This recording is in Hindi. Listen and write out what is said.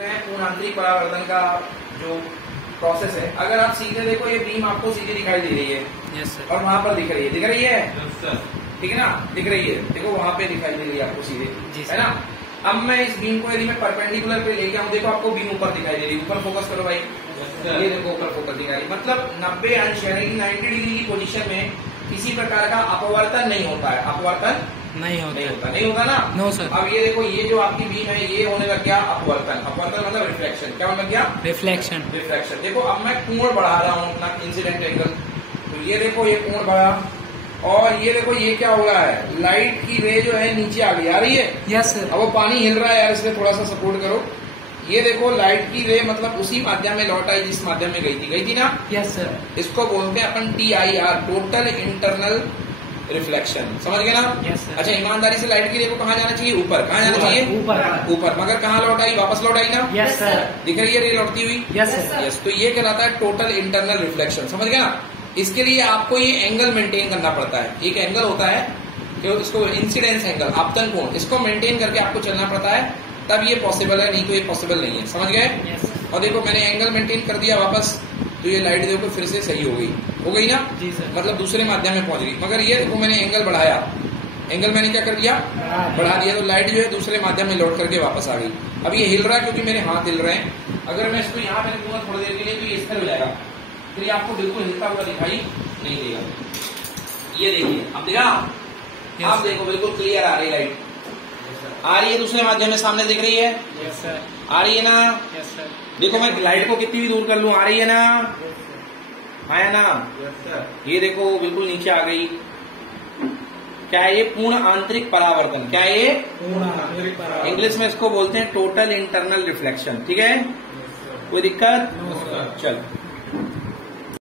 पूर्ण आंतरिक परावर्तन का जो प्रोसेस है, अगर आप सीधे देखो ये बीम आपको सीधी दिखाई दे रही है। Yes sir. और वहां पर दिख रही है ठीक है ना, दिख रही है, देखो वहां पे दिखाई दे रही है आपको सीधे, है ना। अब मैं इस बीम को यदि मैं परपेंडिकुलर पे ले गया हूँ, देखो आपको बीम ऊपर दिखाई दे रही है, ऊपर फोकस करो भाई, ये देखो ऊपर फोकस दिखाई, मतलब 90 अंश यानी 90 डिग्री की पोजीशन में किसी प्रकार का अपवर्तन नहीं होता है, अपवर्तन नहीं होगा ना। No sir. अब ये देखो, ये जो आपकी बीम है ये होने लग गया अपवर्तन, अपवर्तन मतलब रिफ्लेक्शन, क्या होने लग गया, रिफ्लेक्शन। देखो अब मैं कोण बढ़ा रहा हूँ अपना इंसिडेंट एंगल, तो ये देखो ये कोण बढ़ा, और ये देखो ये क्या हो रहा है, लाइट की रे जो है नीचे आ गई, आ रही है। Yes sir. अब वो पानी हिल रहा है यार, इसलिए थोड़ा सा सपोर्ट करो। ये देखो लाइट की रे मतलब उसी माध्यम में लौट आई जिस माध्यम में गई थी ना। Yes sir. इसको इसको बोलते हैं अपन TIR, टोटल इंटरनल रिफ्लेक्शन, समझ गए ना। Yes sir. अच्छा, ईमानदारी से लाइट की रे को कहाँ जाना चाहिए, ऊपर, कहाँ जाना चाहिए, ऊपर, मगर कहाँ लौट आई, वापस लौट आई ना। Yes sir. दिख रही है रे लौटती हुई। Yes sir. यस, तो ये कहलाता है टोटल इंटरनल रिफ्लेक्शन, समझ गए ना। इसके लिए आपको ये एंगल मेंटेन करना पड़ता है, एक एंगल होता है जो इसको इंसिडेंस एंगल, आपतन कोण, इसको मेंटेन करके आपको चलना पड़ता है, तब ये पॉसिबल है, नहीं तो ये पॉसिबल नहीं है, समझ गए। और देखो मैंने एंगल मेंटेन कर दिया वापस, तो ये लाइट देखो फिर से सही हो गई ना। जी सर। मतलब दूसरे माध्यम में पहुंच गई, मगर ये देखो मैंने एंगल बढ़ाया, एंगल मैंने क्या कर दिया, बढ़ा दिया, तो लाइट जो है दूसरे माध्यम में लौट करके वापस आ गई। अब ये हिल रहा है क्योंकि मेरे हाथ हिल रहे हैं, अगर मैं इसको यहाँ पे रखूंगा थोड़ी देर के लिए तो ये इस तरह हो जाएगा, तो ये आपको बिल्कुल हिलता हुआ दिखाई नहीं देगा। ये देखिए, अब देखा, आप देखो बिल्कुल क्लियर आ रही लाइट, आ रही है दूसरे माध्यम में, सामने दिख रही है। Yes sir. आ रही है ना। Yes sir. देखो मैं लाइट को कितनी भी दूर कर लूं, आ रही है ना, आया ना। ये देखो बिल्कुल नीचे आ गई। क्या है ये, पूर्ण आंतरिक परावर्तन, क्या है ये, इंग्लिश में इसको बोलते हैं टोटल इंटरनल रिफ्लेक्शन, ठीक है। कोई दिक्कत, चल।